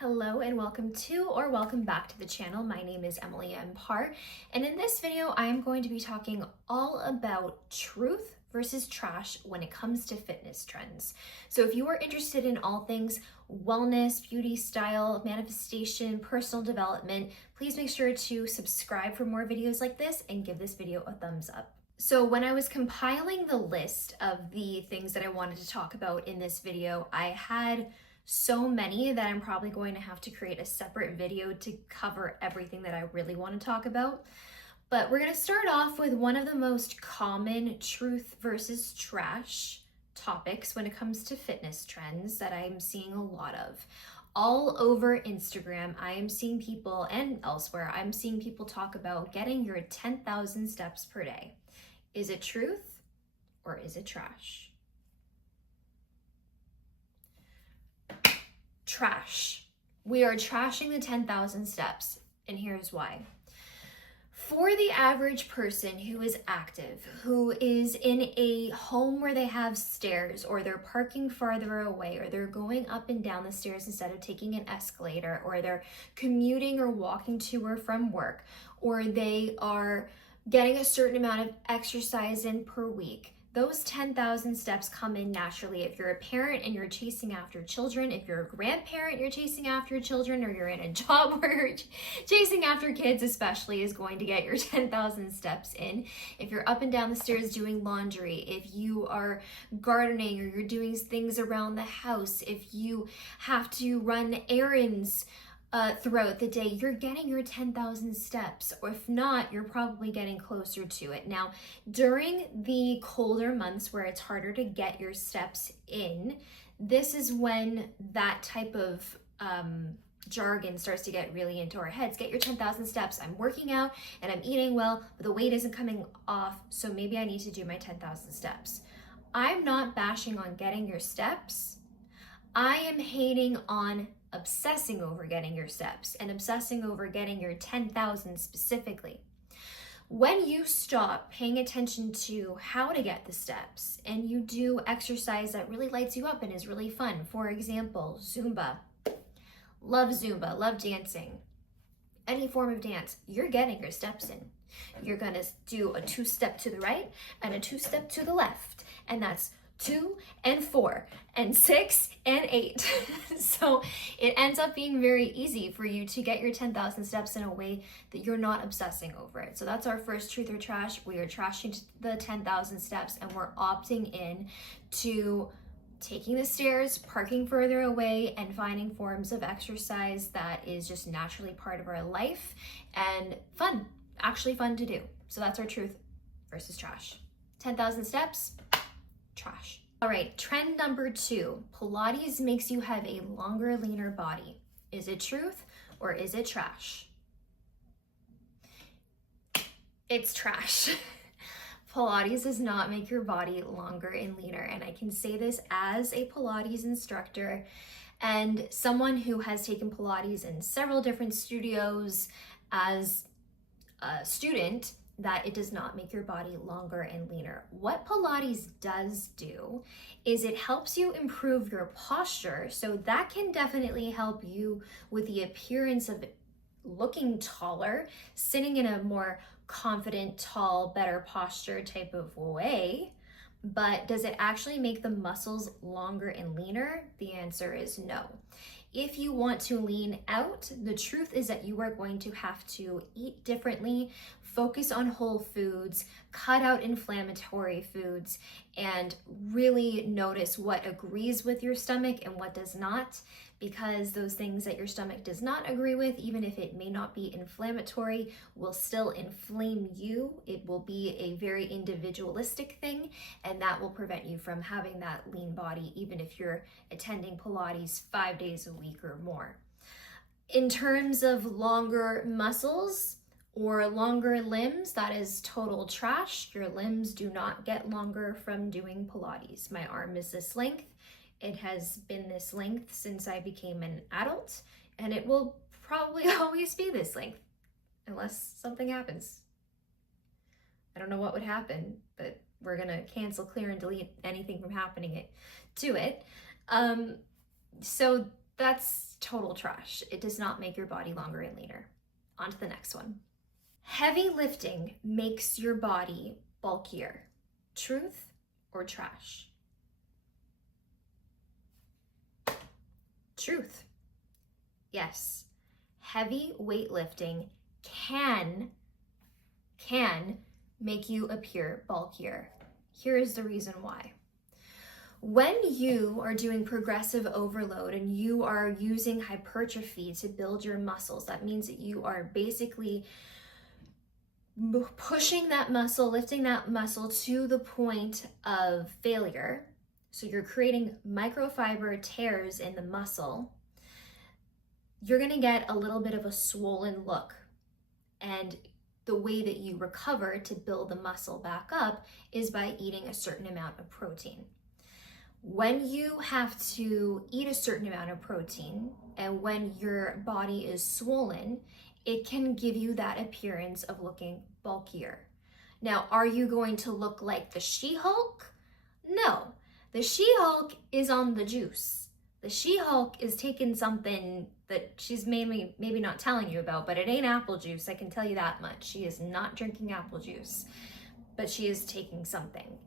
Hello and welcome back to the channel. My name is Emily M. Parr, and in this video I am going to be talking all about truth versus trash when it comes to fitness trends. So if you are interested in all things wellness, beauty, style, manifestation, personal development, please make sure to subscribe for more videos like this and give this video a thumbs up. So when I was compiling the list of the things that I wanted to talk about in this video, I had so many that I'm probably going to have to create a separate video to cover everything that I really want to talk about. But we're going to start off with one of the most common truth versus trash topics when it comes to fitness trends that I'm seeing a lot of. All over Instagram, I am seeing people, and elsewhere, I'm seeing people talk about getting your 10,000 steps per day. Is it truth or is it trash? Trash. We are trashing the 10,000 steps, and here's why. For the average person who is active, who is in a home where they have stairs, or they're parking farther away, or they're going up and down the stairs instead of taking an escalator, or they're commuting or walking to or from work, or they are getting a certain amount of exercise in per week, those 10,000 steps come in naturally. If you're a parent and you're chasing after children, if you're a grandparent, you're chasing after children, or you're in a job where you're chasing after kids, especially, is going to get your 10,000 steps in. If you're up and down the stairs doing laundry, if you are gardening, or you're doing things around the house, if you have to run errands throughout the day, you're getting your 10,000 steps, or if not, you're probably getting closer to it. Now, during the colder months where it's harder to get your steps in, this is when that type of jargon starts to get really into our heads. Get your 10,000 steps. I'm working out and I'm eating well, but the weight isn't coming off, so maybe I need to do my 10,000 steps. I'm not bashing on getting your steps. I am hating on obsessing over getting your steps and obsessing over getting your 10,000 specifically. When you stop paying attention to how to get the steps and you do exercise that really lights you up and is really fun, for example, Zumba, love dancing, any form of dance, you're getting your steps in. You're gonna do a 2-step to the right and a 2-step to the left, and that's 2 and 4 and 6 and 8. So it ends up being very easy for you to get your 10,000 steps in a way that you're not obsessing over it. So that's our first truth or trash. We are trashing the 10,000 steps, and we're opting in to taking the stairs, parking further away, and finding forms of exercise that is just naturally part of our life and fun, actually fun to do. So that's our truth versus trash. 10,000 steps, trash. All right, trend number 2, Pilates makes you have a longer, leaner body. Is it truth or is it trash? It's trash. Pilates does not make your body longer and leaner, and I can say this as a Pilates instructor and someone who has taken Pilates in several different studios as a student, that it does not make your body longer and leaner. What Pilates does do is it helps you improve your posture, so that can definitely help you with the appearance of looking taller, sitting in a more confident, tall, better posture type of way. But does it actually make the muscles longer and leaner? The answer is no. If you want to lean out, the truth is that you are going to have to eat differently, focus on whole foods, cut out inflammatory foods, and really notice what agrees with your stomach and what does not, because those things that your stomach does not agree with, even if it may not be inflammatory, will still inflame you. It will be a very individualistic thing, and that will prevent you from having that lean body, even if you're attending Pilates 5 days a week or more. In terms of longer muscles or longer limbs, that is total trash. Your limbs do not get longer from doing Pilates. My arm is this length. It has been this length since I became an adult, and it will probably always be this length unless something happens. I don't know what would happen, but we're gonna cancel, clear, and delete anything from happening to it. So That's total trash. It does not make your body longer and leaner. On to the next one. Heavy lifting makes your body bulkier. Truth or trash? Truth. Yes, heavy weightlifting can make you appear bulkier. Here is the reason why. When you are doing progressive overload and you are using hypertrophy to build your muscles, that means that you are basically pushing that muscle, lifting that muscle to the point of failure. So you're creating microfiber tears in the muscle. You're going to get a little bit of a swollen look. And the way that you recover to build the muscle back up is by eating a certain amount of protein. When you have to eat a certain amount of protein and when your body is swollen, it can give you that appearance of looking bulkier. Now, are you going to look like the She-Hulk? No, the She-Hulk is on the juice. The She-Hulk is taking something that she's maybe not telling you about, but it ain't apple juice, I can tell you that much. She is not drinking apple juice, but she is taking something.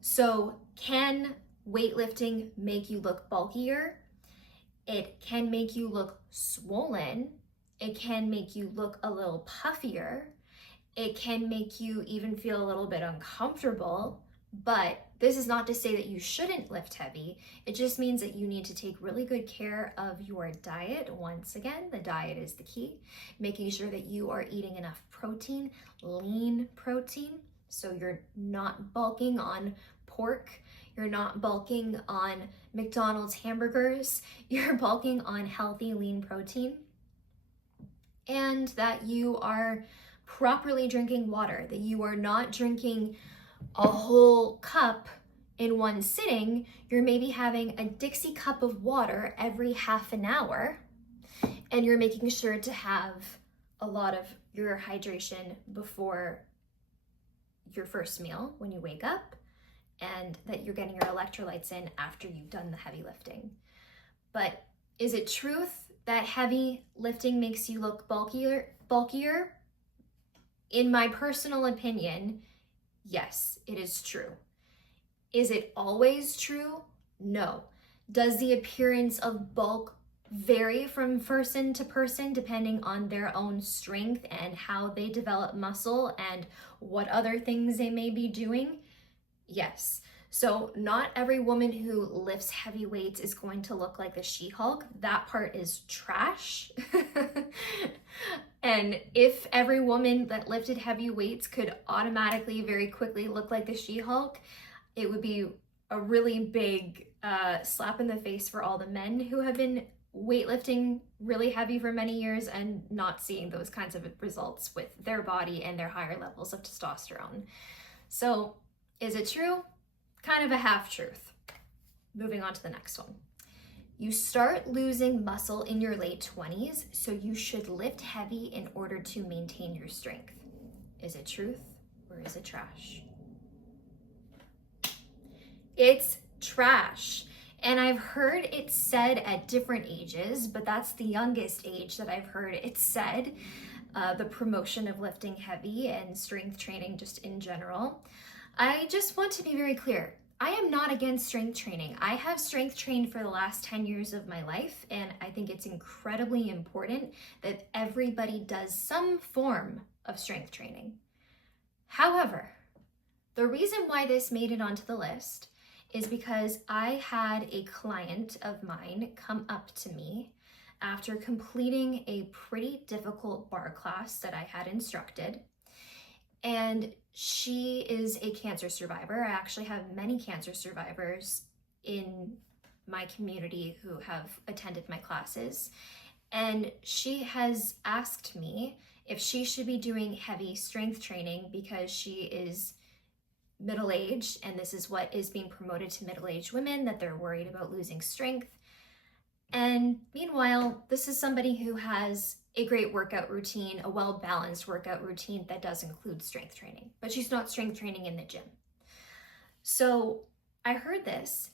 So can weightlifting make you look bulkier? It can make you look swollen. It can make you look a little puffier. It can make you even feel a little bit uncomfortable, but this is not to say that you shouldn't lift heavy. It just means that you need to take really good care of your diet. Once again, the diet is the key. Making sure that you are eating enough protein, lean protein, so you're not bulking on pork, you're not bulking on McDonald's hamburgers, you're bulking on healthy, lean protein, and that you are properly drinking water, that you are not drinking a whole cup in one sitting. You're maybe having a Dixie cup of water every half an hour, and you're making sure to have a lot of your hydration before your first meal when you wake up, and that you're getting your electrolytes in after you've done the heavy lifting. But is it truth that heavy lifting makes you look bulkier? In my personal opinion, yes, it is true. Is it always true? No. Does the appearance of bulk vary from person to person depending on their own strength and how they develop muscle and what other things they may be doing? Yes. So not every woman who lifts heavy weights is going to look like the She-Hulk. That part is trash. And if every woman that lifted heavy weights could automatically very quickly look like the She-Hulk, it would be a really big slap in the face for all the men who have been weightlifting really heavy for many years and not seeing those kinds of results with their body and their higher levels of testosterone. So is it true? Kind of a half truth. Moving on to the next one. You start losing muscle in your late 20s, so you should lift heavy in order to maintain your strength. Is it truth or is it trash? It's trash. And I've heard it said at different ages, but that's the youngest age that I've heard it said, the promotion of lifting heavy and strength training just in general. I just want to be very clear. I am not against strength training. I have strength trained for the last 10 years of my life, and I think it's incredibly important that everybody does some form of strength training. However, the reason why this made it onto the list is because I had a client of mine come up to me after completing a pretty difficult bar class that I had instructed. And she is a cancer survivor. I actually have many cancer survivors in my community who have attended my classes. And she has asked me if she should be doing heavy strength training because she is middle-aged, and this is what is being promoted to middle-aged women, that they're worried about losing strength. And meanwhile, this is somebody who has a great workout routine, a well-balanced workout routine that does include strength training, but she's not strength training in the gym. So I heard this,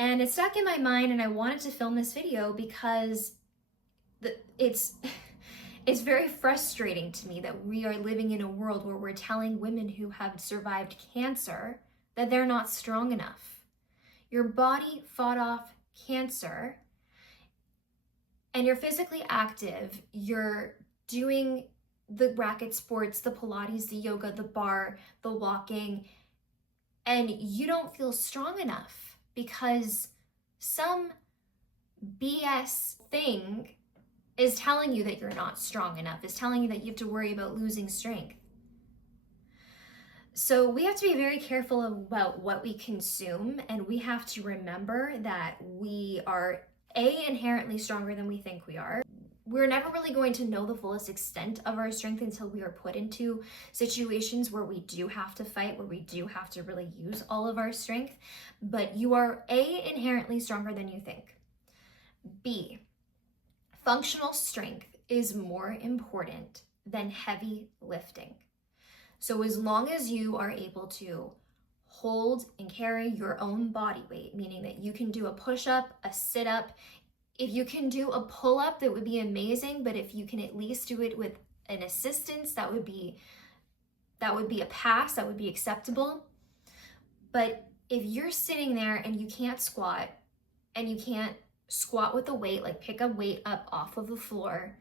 And it stuck in my mind, and I wanted to film this video because it's very frustrating to me that we are living in a world where we're telling women who have survived cancer that they're not strong enough. Your body fought off cancer, and you're physically active. You're doing the racket sports, the Pilates, the yoga, the bar, the walking, and you don't feel strong enough because some BS thing is telling you that you're not strong enough, is telling you that you have to worry about losing strength. So we have to be very careful about what we consume, and we have to remember that we are inherently stronger than we think we are. We're never really going to know the fullest extent of our strength until we are put into situations where we do have to fight, where we do have to really use all of our strength. But you are inherently stronger than you think. B, functional strength is more important than heavy lifting. So as long as you are able to hold and carry your own body weight, meaning that you can do a push-up, a sit-up, if you can do a pull-up, that would be amazing, but if you can at least do it with an assistance, that would be a pass, that would be acceptable. But if you're sitting there and you can't squat, and you can't squat with a weight, like pick a weight up off of the floor,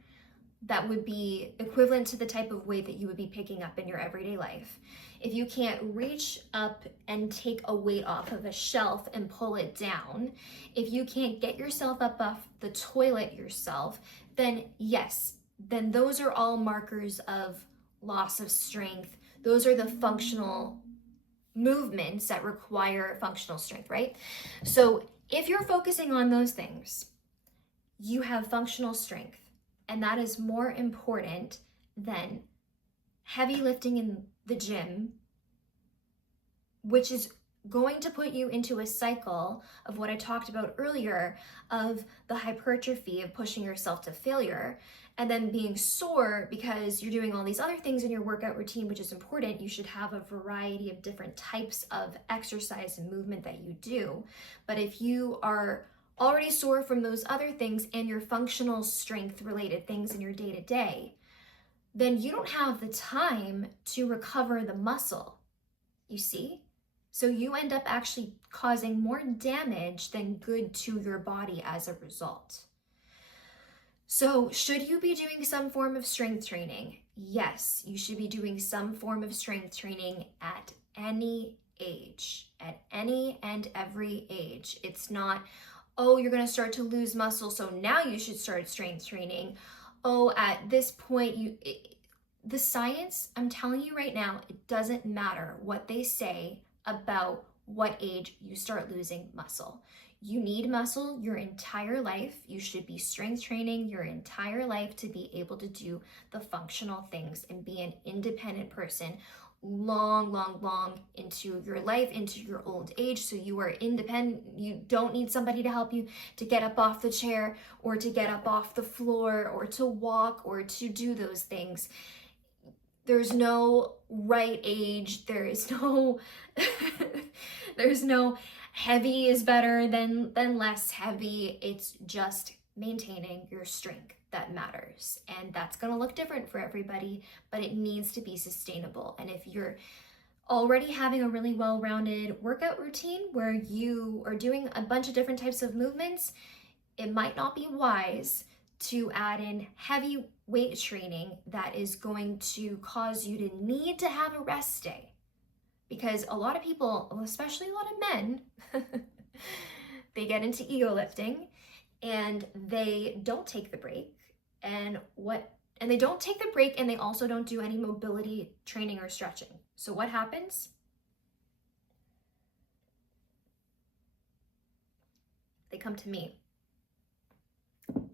that would be equivalent to the type of weight that you would be picking up in your everyday life. If you can't reach up and take a weight off of a shelf and pull it down, if you can't get yourself up off the toilet yourself, then yes, then those are all markers of loss of strength. Those are the functional movements that require functional strength, right? So if you're focusing on those things, you have functional strength. And that is more important than heavy lifting in the gym, which is going to put you into a cycle of what I talked about earlier, of the hypertrophy of pushing yourself to failure, and then being sore because you're doing all these other things in your workout routine, which is important. You should have a variety of different types of exercise and movement that you do. But if you are already sore from those other things and your functional strength related things in your day-to-day, then you don't have the time to recover the muscle, you see? So you end up actually causing more damage than good to your body as a result. So should you be doing some form of strength training? Yes, you should be doing some form of strength training at any age, at any and every age. It's not, oh, you're going to start to lose muscle, so now you should start strength training. Oh, at this point, the science, I'm telling you right now, it doesn't matter what they say about what age you start losing muscle. You need muscle your entire life. You should be strength training your entire life to be able to do the functional things and be an independent person long into your life, into your old age, so you are independent. You don't need somebody to help you to get up off the chair or to get up off the floor or to walk or to do those things. There's no right age. There is no there's no heavy is better than less heavy. It's just maintaining your strength that matters, and that's going to look different for everybody, but it needs to be sustainable. And if you're already having a really well-rounded workout routine where you are doing a bunch of different types of movements, it might not be wise to add in heavy weight training that is going to cause you to need to have a rest day, because a lot of people, especially a lot of men, they get into ego lifting and they don't take the break, and they don't take the break, and they also don't do any mobility training or stretching. So what happens? They come to me.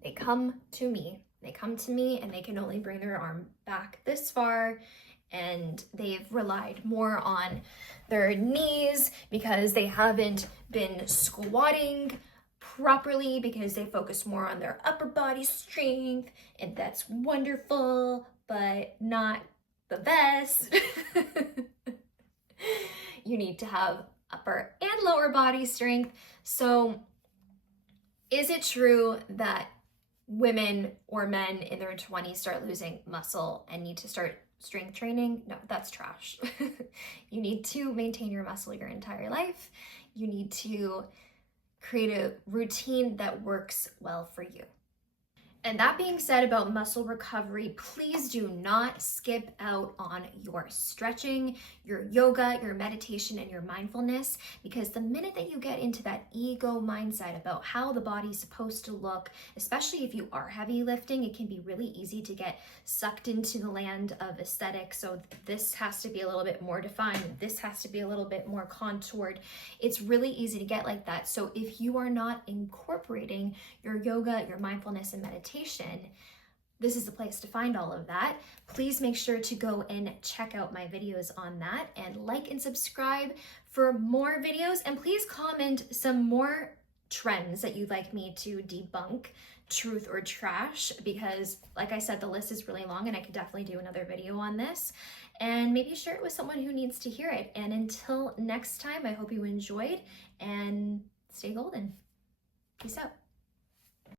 They come to me and they can only bring their arm back this far, and they've relied more on their knees because they haven't been squatting properly, because they focus more on their upper body strength, and that's wonderful, but not the best. You need to have upper and lower body strength. So is it true that women or men in their 20s start losing muscle and need to start strength training? No, that's trash. You need to maintain your muscle your entire life. You need to create a routine that works well for you. And that being said about muscle recovery, please do not skip out on your stretching, your yoga, your meditation, and your mindfulness, because the minute that you get into that ego mindset about how the body's supposed to look, especially if you are heavy lifting, it can be really easy to get sucked into the land of aesthetics. So this has to be a little bit more defined, this has to be a little bit more contoured. It's really easy to get like that. So if you are not incorporating your yoga, your mindfulness, and meditation, this is the place to find all of that. Please make sure to go and check out my videos on that, and like and subscribe for more videos. And please comment some more trends that you'd like me to debunk, truth or trash, because like I said, the list is really long and I could definitely do another video on this. And maybe share it with someone who needs to hear it. And until next time, I hope you enjoyed and stay golden. Peace out.